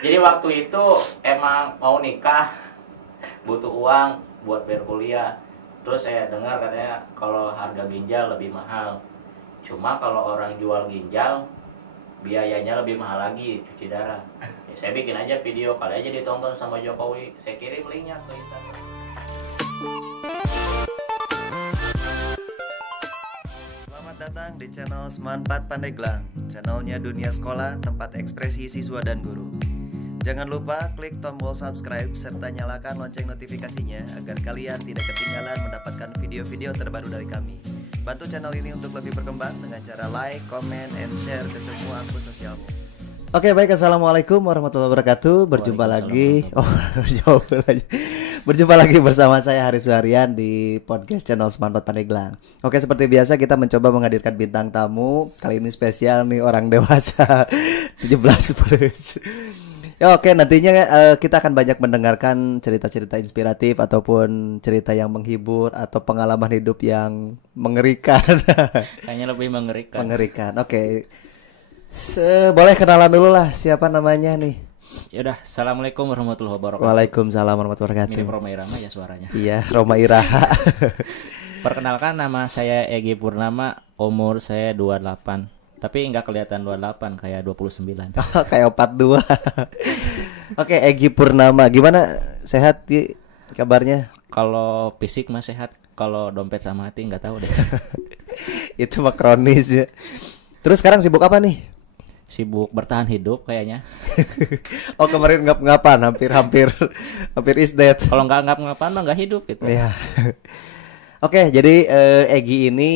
Jadi waktu itu emang mau nikah, butuh uang buat bayar kuliah. Terus saya dengar katanya kalau harga ginjal lebih mahal. Cuma kalau orang jual ginjal biayanya lebih mahal lagi, cuci darah. Ya, saya bikin aja video, kali aja ditonton sama Jokowi. Saya kirim linknya ke Instagram. Selamat datang di channel Semanpat Pandeglang, channelnya dunia sekolah, tempat ekspresi siswa dan guru. Jangan lupa klik tombol subscribe serta nyalakan lonceng notifikasinya agar kalian tidak ketinggalan mendapatkan video-video terbaru dari kami. Bantu channel ini untuk lebih berkembang dengan cara like, comment, and share ke semua akun sosialmu. Oke, baik, assalamualaikum warahmatullahi wabarakatuh. Berjumpa lagi. Berjumpa lagi bersama saya Haris Suharian di podcast channel Semanpat Pandeglang. Oke, seperti biasa kita mencoba menghadirkan bintang tamu. Kali ini spesial nih, orang dewasa 17 plus. Ya, oke, nantinya kita akan banyak mendengarkan cerita-cerita inspiratif ataupun cerita yang menghibur atau pengalaman hidup yang mengerikan. Kayaknya lebih mengerikan. Mengerikan. Oke. Boleh kenalan dulu lah, siapa namanya nih? Yaudah, assalamualaikum warahmatullahi wabarakatuh. Waalaikumsalam warahmatullahi wabarakatuh. Mirip Roma Irama ya suaranya. Iya, Roma Iraha. Perkenalkan, nama saya Egy Purnama, umur saya 28. Tapi nggak kelihatan 28, kayak 29. Oh, kayak 42. Oke, Egy Purnama. Gimana, sehat kabarnya? Kalau fisik mah sehat, kalau dompet sama hati nggak tahu deh. Itu mah kronis ya. Terus sekarang sibuk apa nih? Sibuk bertahan hidup kayaknya. Oh, kemarin ngap-ngapan, hampir is dead. Kalau nggak ngap-ngapan mah nggak hidup gitu. Iya. Oke, jadi Egy ini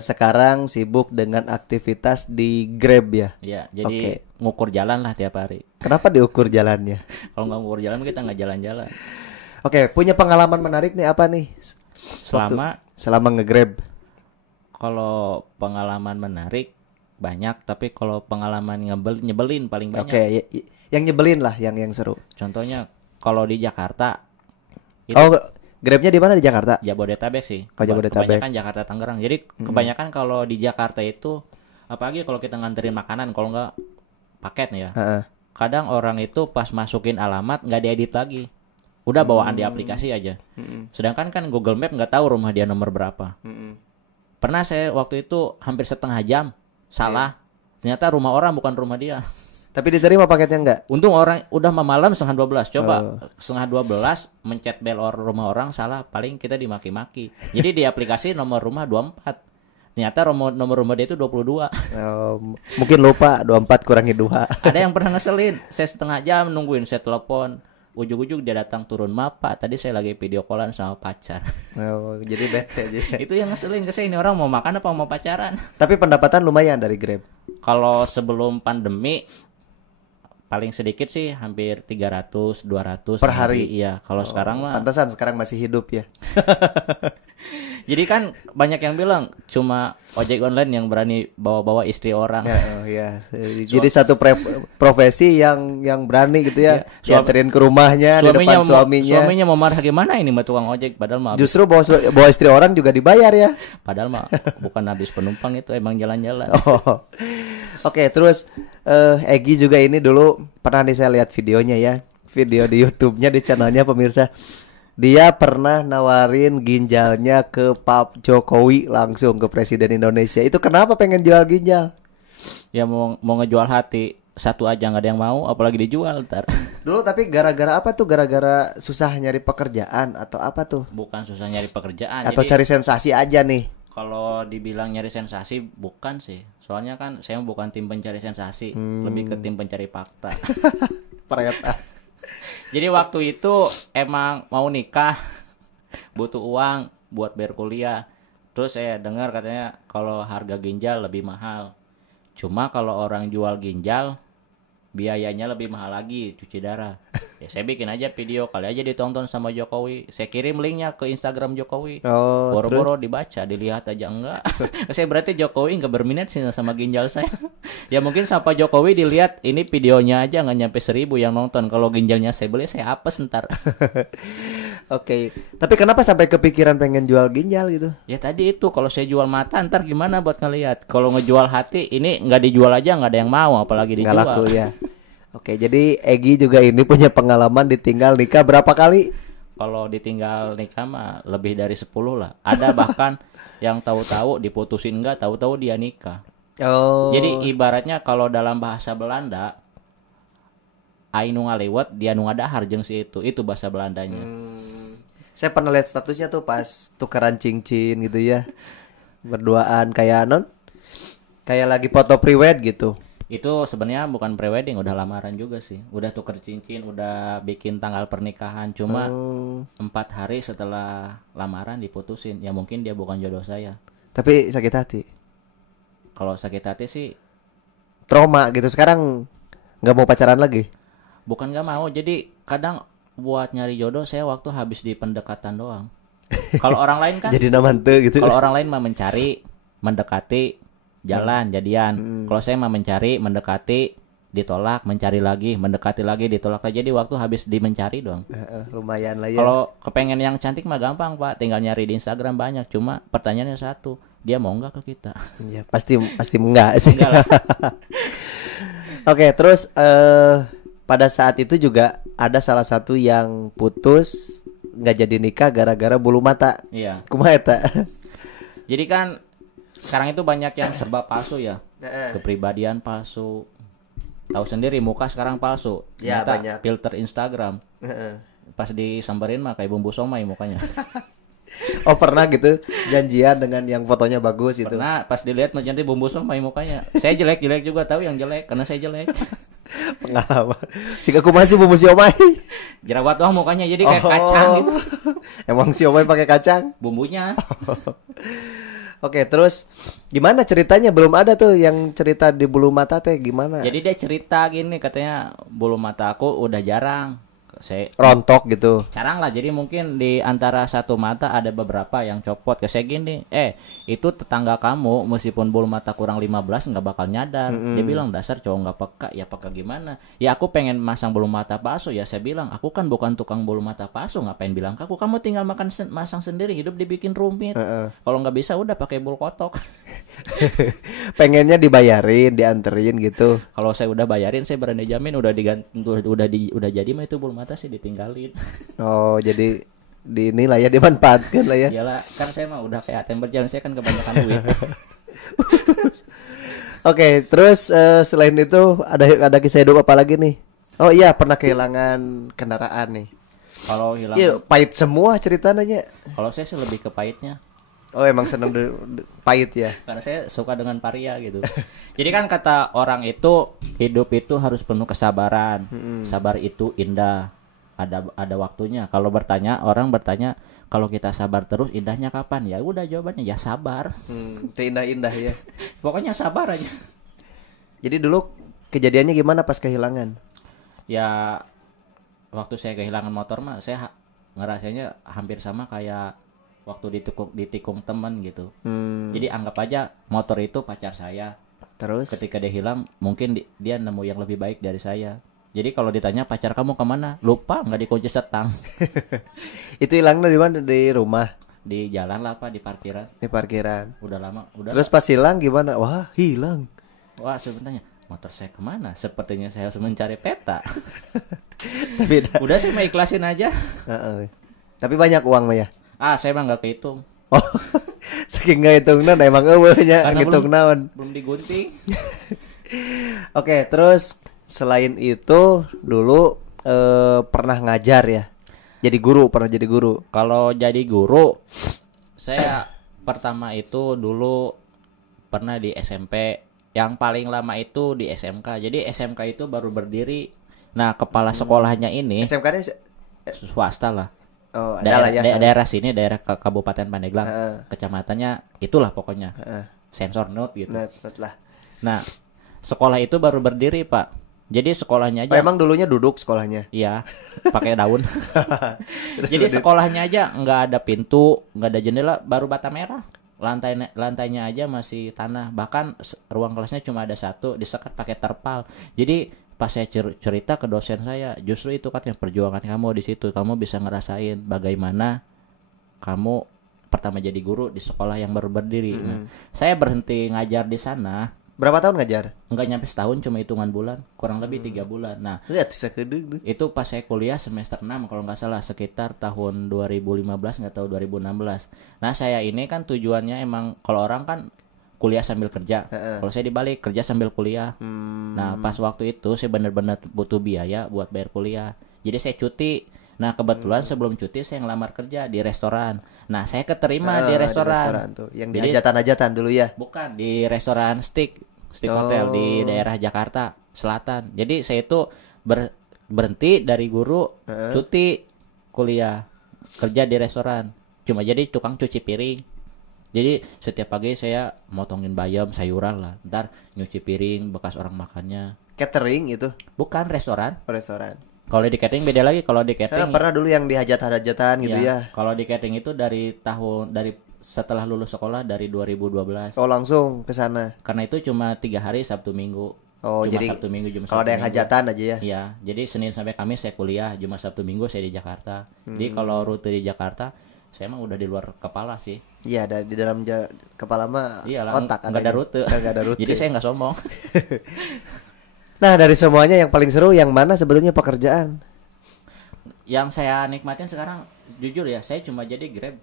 sekarang sibuk dengan aktivitas di Grab ya? Iya, jadi ngukur jalan lah tiap hari. Kenapa diukur jalannya? Kalau nggak ngukur jalan kita nggak jalan-jalan. Oke, punya pengalaman menarik nih apa nih? Selama nge-Grab. Kalau pengalaman menarik banyak, tapi kalau pengalaman nyebelin paling banyak. Oke, yang nyebelin lah, yang seru. Contohnya kalau di Jakarta. Grabnya di mana di Jakarta? Jabodetabek sih. Jabodetabek. Kebanyakan Jakarta Tangerang. Jadi kebanyakan kalau di Jakarta itu, apalagi kalau kita nganterin makanan, kalau nggak paket nih ya. Kadang orang itu pas masukin alamat nggak diedit lagi. Udah bawaan di aplikasi aja. Sedangkan kan Google Map nggak tahu rumah dia nomor berapa. Pernah saya waktu itu hampir setengah jam salah. Ternyata rumah orang bukan rumah dia. Tapi diterima paketnya enggak? Untung orang udah malam 11:30. Coba 11:30 mencet bel rumah orang salah, paling kita dimaki-maki. Jadi di aplikasi nomor rumah 24. Ternyata nomor rumah dia itu 22. Mungkin lupa 24 kurangi 2. Ada yang pernah ngeselin. Saya setengah jam nungguin, saya telepon. Ujung-ujung dia datang turun, "Maaf Pak, tadi saya lagi video callan sama pacar." Jadi bete aja. Itu yang ngeselin ke saya, ini orang mau makan apa mau pacaran. Tapi pendapatan lumayan dari Grab. Kalau sebelum pandemi paling sedikit sih hampir 300-200 per hari. Iya, kalau sekarang mah pantesan sekarang masih hidup ya. Jadi kan banyak yang bilang cuma ojek online yang berani bawa-bawa istri orang. Iya. Jadi satu profesi yang berani gitu ya. Dianterin ke rumahnya di depan suaminya. Suaminya mau marah gimana ini mah tukang ojek, padahal mah justru bawa istri orang juga dibayar ya. Padahal mah bukan habis penumpang, itu emang jalan-jalan. Oke, terus Egy juga ini dulu pernah nih saya lihat videonya ya. Video di YouTube-nya, di channelnya pemirsa. Dia pernah nawarin ginjalnya ke Pak Jokowi langsung, ke Presiden Indonesia. Itu kenapa pengen jual ginjal? Ya mau ngejual hati, satu aja nggak ada yang mau, apalagi dijual ntar. Dulu tapi gara-gara apa tuh? Gara-gara susah nyari pekerjaan atau apa tuh? Bukan susah nyari pekerjaan. Atau cari sensasi aja nih? Kalau dibilang nyari sensasi bukan sih. Soalnya kan saya bukan tim pencari sensasi, lebih ke tim pencari fakta. Jadi waktu itu emang mau nikah, butuh uang buat bayar kuliah. Terus saya dengar katanya kalau harga ginjal lebih mahal. Cuma kalau orang jual ginjal biayanya lebih mahal lagi, cuci darah. Ya saya bikin aja video, kali aja ditonton sama Jokowi. Saya kirim linknya ke Instagram Jokowi. Boro-boro dibaca, dilihat aja enggak. Saya berarti Jokowi enggak berminat sih sama ginjal saya. Ya mungkin sama Jokowi dilihat ini videonya aja nggak nyampe 1.000 yang nonton. Kalau ginjalnya saya beli, saya apes ntar. Oke. Tapi kenapa sampai kepikiran pengen jual ginjal gitu? Ya tadi itu, kalau saya jual mata ntar gimana buat ngelihat. Kalau ngejual hati ini nggak dijual aja nggak ada yang mau, apalagi dijual. Nggak laku ya. Oke, jadi Egi juga ini punya pengalaman ditinggal nikah berapa kali? Kalau ditinggal nikah mah lebih dari 10 lah. Ada bahkan yang tahu-tahu diputusin enggak, tahu-tahu dia nikah. Oh. Jadi ibaratnya kalau dalam bahasa Belanda, ai nu ngalewat dia nu ngadahar jeung si itu bahasa Belandanya. Saya pernah lihat statusnya tuh pas tukeran cincin gitu ya. Berduaan kayak kayak lagi foto pre-wed gitu. Itu sebenarnya bukan prewedding, udah lamaran juga sih. Udah tuker cincin, udah bikin tanggal pernikahan. Cuma 4 hari setelah lamaran diputusin. Ya mungkin dia bukan jodoh saya. Tapi sakit hati. Kalau sakit hati sih Trauma gitu. Sekarang nggak mau pacaran lagi. bukan gak mau. Jadi kadang buat nyari jodoh saya waktu habis di pendekatan doang. Kalau orang lain kan, Jadi namante gitu. kalau orang lain mah mencari, mendekati, jalan, jadian. Kalau saya mah mencari, mendekati, ditolak, mencari lagi, mendekati lagi, ditolak lagi. Jadi waktu habis di mencari doang. Lumayan lah ya. Kalau kepengen yang cantik mah gampang Pak, tinggal nyari di Instagram banyak. Cuma pertanyaannya satu, dia mau nggak ke kita? Ya, pasti enggak sih. Enggak lah. Oke, terus pada saat itu juga ada salah satu yang putus nggak jadi nikah gara-gara bulu mata. Iya. Kumaha eta? Jadi kan sekarang itu banyak yang serba palsu ya. Kepribadian palsu. Tahu sendiri muka sekarang palsu. Ya, Ternyata banyak. filter Instagram. Pas disamperin mah kayak bumbu somai mukanya. Oh, pernah gitu janjian dengan yang fotonya bagus itu. Pernah pas dilihat mah cantik bumbu somai mukanya. Saya jelek-jelek juga tahu yang jelek karena saya jelek. Pengalaman. Sehingga aku masih bumbu siomay. Jerawat doang mukanya jadi kayak kacang gitu. Emang siomay pakai kacang? Bumbunya. Oke, terus gimana ceritanya? Belum ada tuh yang cerita di bulu mata teh gimana? Jadi dia cerita gini katanya bulu mata aku udah jarang. Saya Rontok gitu. jarang lah, jadi mungkin di antara satu mata ada beberapa yang copot. Kayak saya gini, itu tetangga kamu meskipun bulu mata kurang 15 nggak bakal nyadar. Dia bilang dasar cowok nggak peka. Ya peka gimana? Ya aku pengen masang bulu mata palsu. Ya saya bilang aku kan bukan tukang bulu mata palsu. Ngapain bilang ke aku? Kamu tinggal masang sendiri. Hidup dibikin rumit. Kalau nggak bisa udah pakai bulu kotok. Pengennya dibayarin, dianterin gitu. Kalau saya udah bayarin, saya berani jamin udah udah jadi mah itu bulu mata sih ditinggalin. Oh, jadi inilah ya dimanfaatkan lah ya. Iyalah, kan saya mah udah kayak ATM berjalan, saya kan kebanyakan duit. Oke, terus selain itu ada kisah hidup apa lagi nih? Oh iya, pernah kehilangan kendaraan nih. Kalau hilang, Iya, pahit semua ceritanya. kalau saya sih lebih ke pahitnya. Oh, emang seneng pahit ya. Karena saya suka dengan varia gitu. Jadi kan kata orang itu hidup itu harus penuh kesabaran. Sabar itu indah. Ada waktunya. Kalau orang bertanya kalau kita sabar terus indahnya kapan? Ya udah jawabannya ya sabar. Itu indah-indah ya. Pokoknya sabar aja. Jadi dulu kejadiannya gimana pas kehilangan? Ya waktu saya kehilangan motor mah saya ngerasanya hampir sama kayak waktu ditikung teman gitu. Jadi anggap aja motor itu pacar saya. Terus? Ketika dia hilang, mungkin dia nemu yang lebih baik dari saya. Jadi kalau ditanya pacar kamu kemana? Lupa, nggak dikunci setang. Itu hilangnya di mana? Di rumah? Di jalan lah Pak, di parkiran. Di parkiran. Udah lama, udah. Terus pas hilang gimana? Wah, hilang. Wah, sebenarnya motor saya kemana? Sepertinya saya harus mencari peta. Tapi Udah sih mah ikhlasin aja. Tapi banyak uang mah ya. Saya mah nggak kehitung. Oh, saking nggak hitungna emang eueuhnya Karena ngitung naon. Belum digunting. Oke, terus selain itu dulu pernah ngajar ya. Pernah jadi guru. Kalau jadi guru, saya pertama itu dulu pernah di SMP. Yang paling lama itu di SMK. Jadi SMK itu baru berdiri. Nah, kepala sekolahnya ini SMK-nya swasta lah. oh, adalah ya. Daerah sini, daerah Kabupaten Pandeglang. Kecamatannya itulah pokoknya. Sensor note gitu. Not lah. Nah, sekolah itu baru berdiri, Pak. Jadi sekolahnya Oh, aja. emang dulunya duduk sekolahnya. Iya, pakai daun. Jadi sekolahnya aja nggak ada pintu, nggak ada jendela, baru bata merah. Lantainya aja masih tanah. Bahkan ruang kelasnya cuma ada satu, disekat pakai terpal. Jadi pas saya cerita ke dosen saya, justru itu katanya perjuangan kamu di situ. Kamu bisa ngerasain bagaimana kamu pertama jadi guru di sekolah yang baru berdiri. Nah, saya berhenti ngajar di sana Berapa tahun ngajar? Nggak nyampe setahun, cuma hitungan bulan, kurang lebih 3 bulan. Nah, Lihat sakedeug tuh. itu pas saya kuliah semester 6 kalau nggak salah, sekitar tahun 2015 nggak tahu 2016. Nah, saya ini kan tujuannya emang kalau orang kan kuliah sambil kerja. Kalau saya dibalik, kerja sambil kuliah. Nah, pas waktu itu saya bener-bener butuh biaya buat bayar kuliah. Jadi saya cuti. Nah, kebetulan sebelum cuti saya ngelamar kerja di restoran. Nah, saya keterima di restoran. Tuh, yang di Jadi- hajatan-hajatan dulu ya. Bukan, di restoran Steak Hotel di daerah Jakarta Selatan. Jadi saya itu berhenti dari guru, cuti kuliah, kerja di restoran. Cuma jadi tukang cuci piring. Jadi setiap pagi saya motongin bayam, sayuran lah. Ntar nyuci piring bekas orang makannya. Catering itu, Bukan restoran. restoran. Kalau di catering beda lagi. Kalau di catering Pernah dulu yang di hajat-hajatan gitu ya. Kalau di catering itu dari setelah lulus sekolah dari 2012. Oh, langsung ke sana. Karena itu cuma 3 hari Sabtu Minggu. Oh, Cuma jadi Sabtu Minggu, Jumat kalau ada Sabtu yang Minggu. hajatan aja ya. Iya, jadi Senin sampai Kamis saya kuliah, Jumat Sabtu Minggu saya di Jakarta. Jadi Hmm. kalau rute di Jakarta, saya emang udah di luar kepala sih. Iya, ada di dalam kepala mah Iya lah, otak nggak ada adanya. rute. Nggak ada rute. Jadi saya nggak sombong. Nah, dari semuanya yang paling seru yang mana sebetulnya pekerjaan? Yang saya nikmatin sekarang, jujur ya, saya cuma jadi Grab.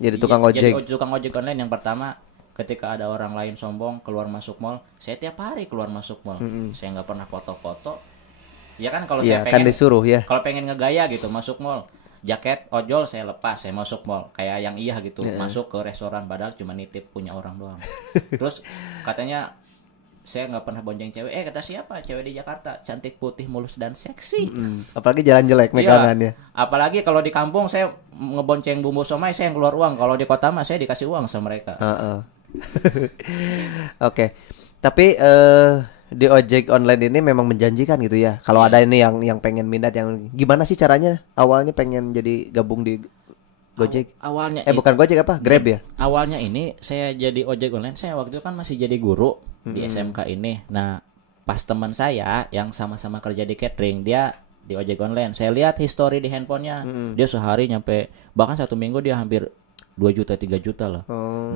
Jadi tukang Iya, ojek. Jadi tukang ojek online. Yang pertama, ketika ada orang lain sombong keluar masuk mall, saya tiap hari keluar masuk mall. Saya nggak pernah foto-foto. Ya kan kalau Iya, saya kan pengen, disuruh ya. kalau pengen ngegaya gitu masuk mall, jaket ojol saya lepas, saya masuk mall kayak yang iya gitu, masuk ke restoran padahal cuma nitip punya orang doang. Terus katanya saya nggak pernah bonceng cewek. Kata siapa? Cewek di Jakarta, cantik, putih, mulus dan seksi. Apalagi jalan jelek megangannya. Iya. Apalagi kalau di kampung saya ngebonceng bumbu somai, saya yang keluar uang. Kalau di kota mah saya dikasih uang sama mereka. Heeh. Oke. Tapi di ojek online ini memang menjanjikan gitu ya. Kalau ada ini yang pengen minat, yang gimana sih caranya? Awalnya pengen jadi gabung di Gojek. Awalnya Bukan Gojek apa? Grab ya? Awalnya ini saya jadi ojek online. Saya waktu itu kan masih jadi guru di SMK ini. Nah, pas teman saya yang sama-sama kerja di catering, dia di ojek online. Saya lihat history di handphonenya. Dia sehari nyampe, bahkan 1 minggu dia hampir 2 juta 3 juta loh.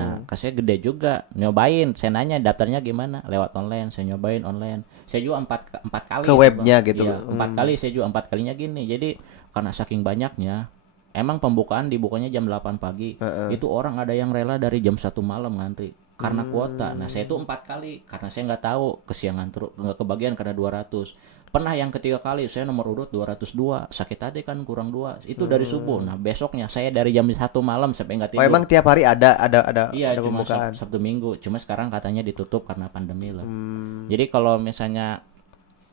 Nah, kasnya gede juga. Nyobain, saya nanya daftarnya gimana? Lewat online, saya nyobain online. Saya juga 4 kali Ke webnya gitu. Iya, 4 kali saya juga 4 kalinya gini. Jadi karena saking banyaknya, emang pembukaan dibukanya jam 8 pagi. Itu orang ada yang rela dari jam 1 malam ngantri karena kuota. Nah, saya itu 4 kali karena saya nggak tahu kesiangan terus, nggak kebagian karena 200. Pernah yang ketiga kali saya nomor urut 202. Sakit hati kan kurang 2. Itu dari subuh. Nah, besoknya saya dari jam 1 malam sampai nggak Oh, tidur. emang tiap hari ada Iya, cuma pembukaan. Sabtu Minggu. Cuma sekarang katanya ditutup karena pandemi lah. Jadi kalau misalnya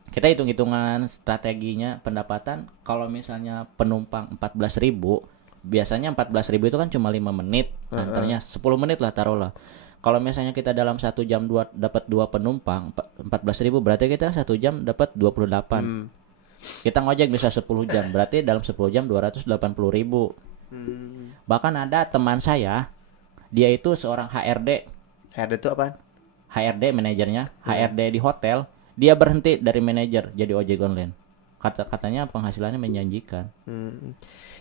kita hitung-hitungan strateginya pendapatan, kalau misalnya penumpang 14.000, biasanya 14.000 itu kan cuma 5 menit, antaranya 10 menit lah taruhlah. Kalau misalnya kita dalam 1 jam dapat 2 penumpang, 14.000 berarti kita 1 jam dapat 28. Kita ngojek bisa 10 jam, berarti dalam 10 jam 280.000. Bahkan ada teman saya, dia itu seorang HRD. HRD itu apa? HRD manajernya, HRD di hotel, dia berhenti dari manajer jadi ojek online. Katanya penghasilannya menjanjikan.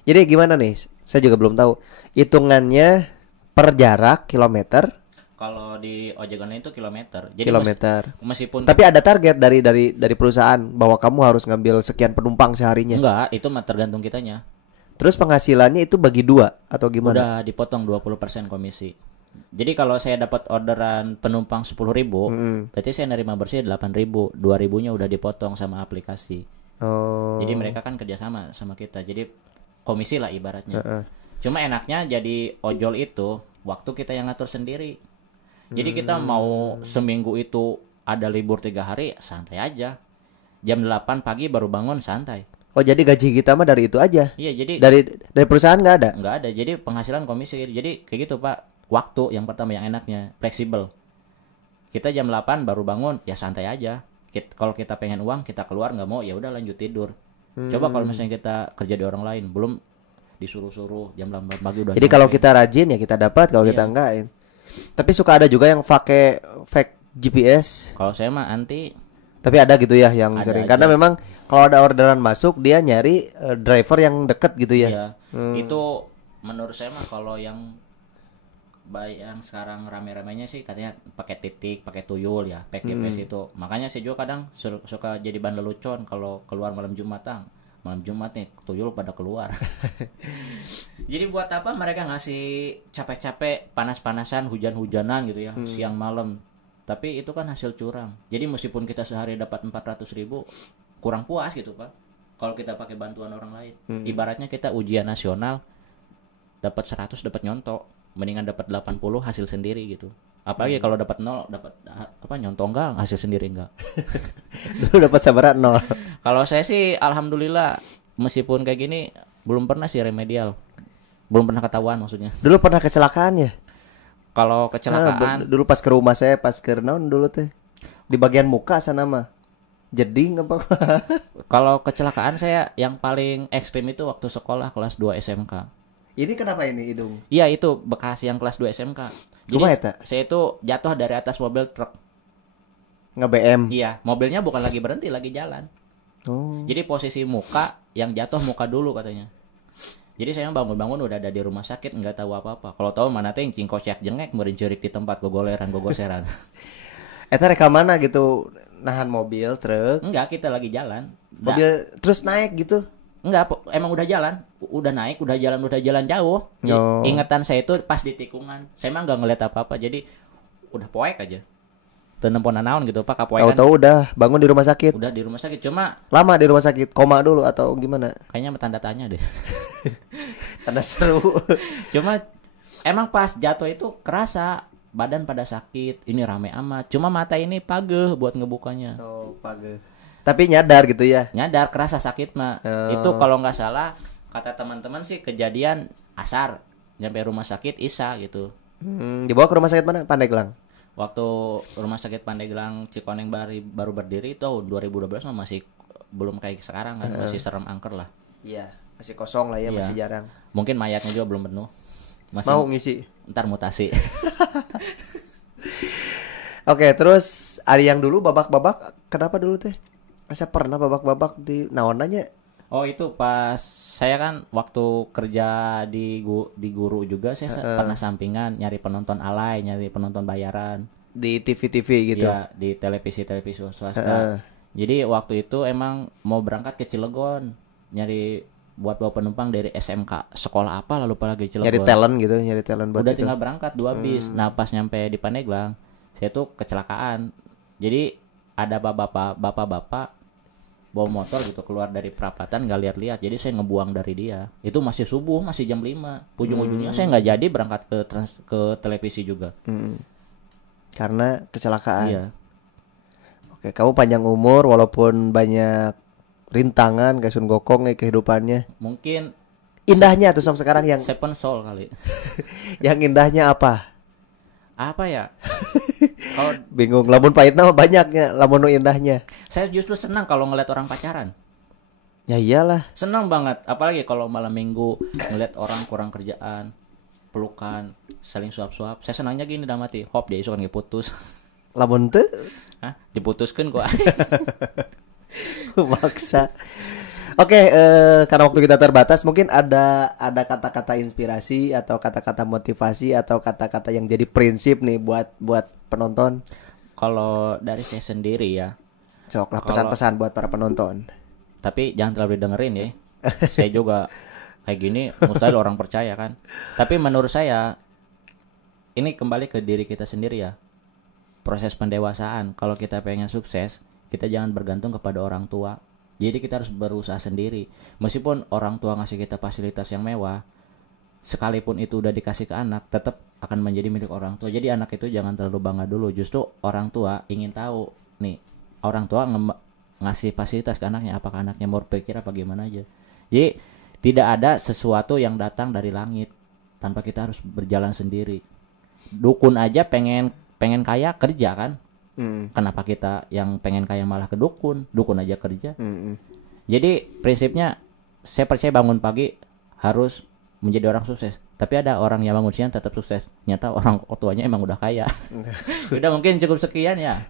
Jadi gimana nih? Saya juga belum tahu. Hitungannya per jarak kilometer. Kalau di ojek online itu kilometer. Jadi Kilometer. meskipun Tapi ada target dari perusahaan bahwa kamu harus ngambil sekian penumpang seharinya. enggak, itu mah tergantung kitanya. Terus penghasilannya itu bagi 2 atau gimana? Udah dipotong 20% komisi. Jadi kalau saya dapat orderan penumpang 10.000, berarti saya nerima bersih 8.000, 2.000-nya udah dipotong sama aplikasi. Oh. Jadi mereka kan kerjasama sama kita. Jadi komisi lah ibaratnya. Cuma enaknya jadi ojol itu waktu kita yang ngatur sendiri. Jadi kita mau seminggu itu ada libur 3 hari, santai aja. Jam 8 pagi baru bangun, santai. Oh, jadi gaji kita mah dari itu aja. Iya, jadi Dari perusahaan nggak ada. nggak ada. Jadi penghasilan komisi. Jadi kayak gitu, Pak. Waktu yang pertama yang enaknya fleksibel. Kita jam 8 baru bangun, ya santai aja. Kalau kita pengen uang, kita keluar, nggak mau ya udah lanjut tidur. Coba kalau misalnya kita kerja di orang lain, belum disuruh-suruh jam 8 pagi udah. Jadi kalau nyampe. kita rajin ya kita dapat, kalau kita Iya. enggak ya. Tapi suka ada juga yang pakai fake GPS. Kalau saya mah anti. Tapi ada gitu ya yang Ada sering. aja. Karena memang kalau ada orderan masuk dia nyari driver yang deket gitu ya. Iya. Itu menurut saya mah kalau yang yang sekarang rame-ramenya sih katanya pakai titik, pakai tuyul ya, PGPS itu. Makanya saya juga kadang suka jadi bahan lelucon kalau keluar malam Jumat malam Jumat nih tuyul pada keluar. Jadi buat apa mereka ngasih capek-capek, panas-panasan, hujan-hujanan gitu ya, siang malam. Tapi itu kan hasil curang. Jadi meskipun kita sehari dapat 400.000, kurang puas gitu Pak. Kalau kita pakai bantuan orang lain. Ibaratnya kita ujian nasional dapat 100 dapat nyontok, mendingan dapat 80 hasil sendiri gitu. Apalagi kalau dapat 0 dapat nyontok enggak, hasil sendiri enggak. Dulu dapat sabaran 0. Kalau saya sih alhamdulillah meskipun kayak gini belum pernah sih remedial. Belum pernah ketahuan maksudnya. Dulu pernah kecelakaan ya? Kalau kecelakaan dulu pas ke rumah saya pas ke naon dulu teh. Di bagian muka sana mah. Jeding apa? kalau kecelakaan saya yang paling ekstrim itu waktu sekolah kelas 2 SMK. Ini kenapa ini hidung? Iya itu bekas yang kelas 2 SMK. Jadi Kumaha eta? saya itu jatuh dari atas mobil truk. Nge-BM. Iya, mobilnya bukan lagi berhenti, lagi jalan. Oh. Jadi posisi muka yang jatuh muka dulu katanya. Jadi saya bangun-bangun udah ada di rumah sakit nggak tahu apa-apa. Kalau tahu mana teh cingkosiak jengek meureun ceurik di tempat gogoseran. Eta rekamanna gitu nahan mobil truk. Enggak, kita lagi jalan. Mobil terus naik gitu. Enggak, emang udah jalan, udah naik, udah jalan jauh. Jadi, Oh. ingatan saya itu pas di tikungan. Saya emang nggak ngeliat apa-apa, jadi udah poek aja. Teu nempo nanaon gitu, Pak, kapoekan. Tahu-tahu udah bangun di rumah sakit. Udah di rumah sakit, cuma Lama di rumah sakit, koma dulu atau gimana? kayaknya tanda tanya deh. Tanda seru. Cuma emang pas jatuh itu kerasa badan pada sakit, ini rame amat. Cuma mata ini pageh buat ngebukanya. Oh, page. Tapi nyadar gitu ya. Nyadar kerasa sakit mah. Oh. Itu kalau nggak salah kata teman-teman sih kejadian asar nyampe rumah sakit Isa gitu. Dibawa ke rumah sakit mana? Pandeglang. Waktu rumah sakit Pandeglang Cikoneng baru berdiri itu 2012 mah masih belum kayak sekarang kan, masih serem angker lah. Iya, masih kosong lah ya, Iya. masih jarang. Mungkin mayatnya juga belum penuh. Masih Mau ngisi. ntar mutasi. Oke, terus ada yang dulu babak-babak. Kenapa dulu teh? Saya pernah babak-babak di naonanya. Oh itu pas saya kan waktu kerja di guru juga saya pernah sampingan nyari penonton alay, nyari penonton bayaran. Di TV-TV gitu. Iya, di televisi swasta. Jadi waktu itu emang mau berangkat ke Cilegon, nyari buat bawa penumpang dari SMK sekolah apa lalu lagi Cilegon. Nyari talent buat Udah itu. tinggal berangkat 2 bis. Nah, pas nyampe di Pandeglang, saya tuh kecelakaan. Jadi ada bapak-bapak bawa motor gitu keluar dari perapatan nggak lihat-lihat. Jadi saya ngebuang dari dia. Itu masih subuh, masih jam 5. Ujung-ujungnya saya nggak jadi berangkat ke televisi juga. Karena kecelakaan. Iya. Oke, kamu panjang umur walaupun banyak rintangan kayak Sun Gokong kehidupannya. Mungkin Indahnya tuh sekarang yang Seven Soul kali. yang indahnya apa? Apa ya? Kalau Bingung. Lamun pahitna mah banyaknya, lamun nu indahnya. saya justru senang kalau ngeliat orang pacaran. Ya iyalah. Senang banget, apalagi kalau malam minggu ngeliat orang kurang kerjaan, pelukan, saling suap-suap. Saya senangnya gini dah mati. Hop dia isu kan putus. Lamun teu Hah? Diputuskan kok. maksa. Oke, karena waktu kita terbatas, mungkin ada kata-kata inspirasi atau kata-kata motivasi atau kata-kata yang jadi prinsip nih buat penonton. Kalau dari saya sendiri ya, Sok lah pesan-pesan buat para penonton. tapi jangan terlalu dengerin ya. Saya juga kayak gini mustahil orang percaya kan. Tapi menurut saya ini kembali ke diri kita sendiri ya. Proses pendewasaan. Kalau kita pengen sukses, kita jangan bergantung kepada orang tua. Jadi kita harus berusaha sendiri. Meskipun orang tua ngasih kita fasilitas yang mewah, sekalipun itu udah dikasih ke anak, tetap akan menjadi milik orang tua. Jadi anak itu jangan terlalu bangga dulu. Justru orang tua ingin tahu nih, orang tua ngasih fasilitas ke anaknya, apakah anaknya mau berpikir apa gimana aja. Jadi tidak ada sesuatu yang datang dari langit tanpa kita harus berjalan sendiri. Dukun aja pengen kaya kerja kan. Kenapa kita yang pengen kaya malah ke dukun aja kerja. Jadi prinsipnya saya percaya bangun pagi harus menjadi orang sukses. Tapi ada orang yang bangun siang tetap sukses. Nyata orang tuanya emang udah kaya. Udah mungkin cukup sekian ya.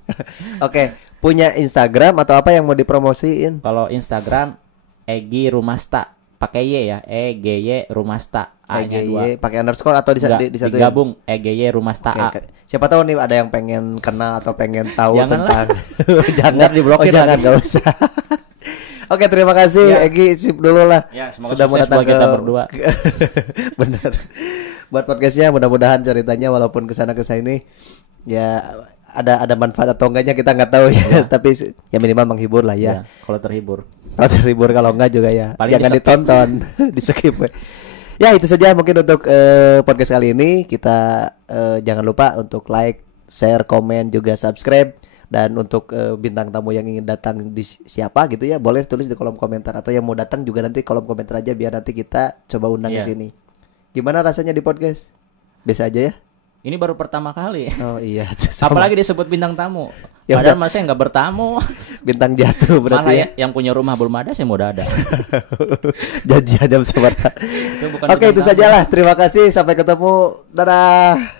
Oke, punya Instagram atau apa yang mau dipromosiin? Kalau Instagram Egi Rumasta pakai Y ya, EGY Rumasta. A-nya 2. EGY pakai underscore atau Enggak, disatuin? digabung EGY Rumah Oke, Taa. siapa tahu nih ada yang pengen kenal atau pengen tahu Janganlah. tentang jangan Ntar diblokir jangan lagi. nggak usah. Oke, terima kasih Ya. Egi, sip dulu lah. Ya, semoga Sudah mau sukses datang buat kita berdua. Bener. Buat podcastnya mudah-mudahan ceritanya walaupun kesana kesini ya ada manfaat atau enggaknya kita nggak tahu ya. Tapi ya minimal menghibur lah ya. Ya, kalau terhibur. Kalau terhibur, kalau enggak juga ya Paling jangan di-skip. ditonton, di skip. Ya itu saja mungkin untuk podcast kali ini. Kita jangan lupa untuk like, share, komen, juga subscribe. Dan untuk bintang tamu yang ingin datang di siapa gitu ya, boleh tulis di kolom komentar. Atau yang mau datang juga nanti kolom komentar aja, biar nanti kita coba undang ke Iya. sini. Gimana rasanya di podcast? Biasa aja ya? Ini baru pertama kali. Oh iya. Sama. Apalagi disebut bintang tamu. Ya Padahal udah. mas saya nggak bertamu. Bintang jatuh berarti Malah ya. yang punya rumah belum ada, saya mau ada. Janjian jam seberapa. Itu bukan Oke, bintang itu tamu. sajalah. Terima kasih. Sampai ketemu. Dadah.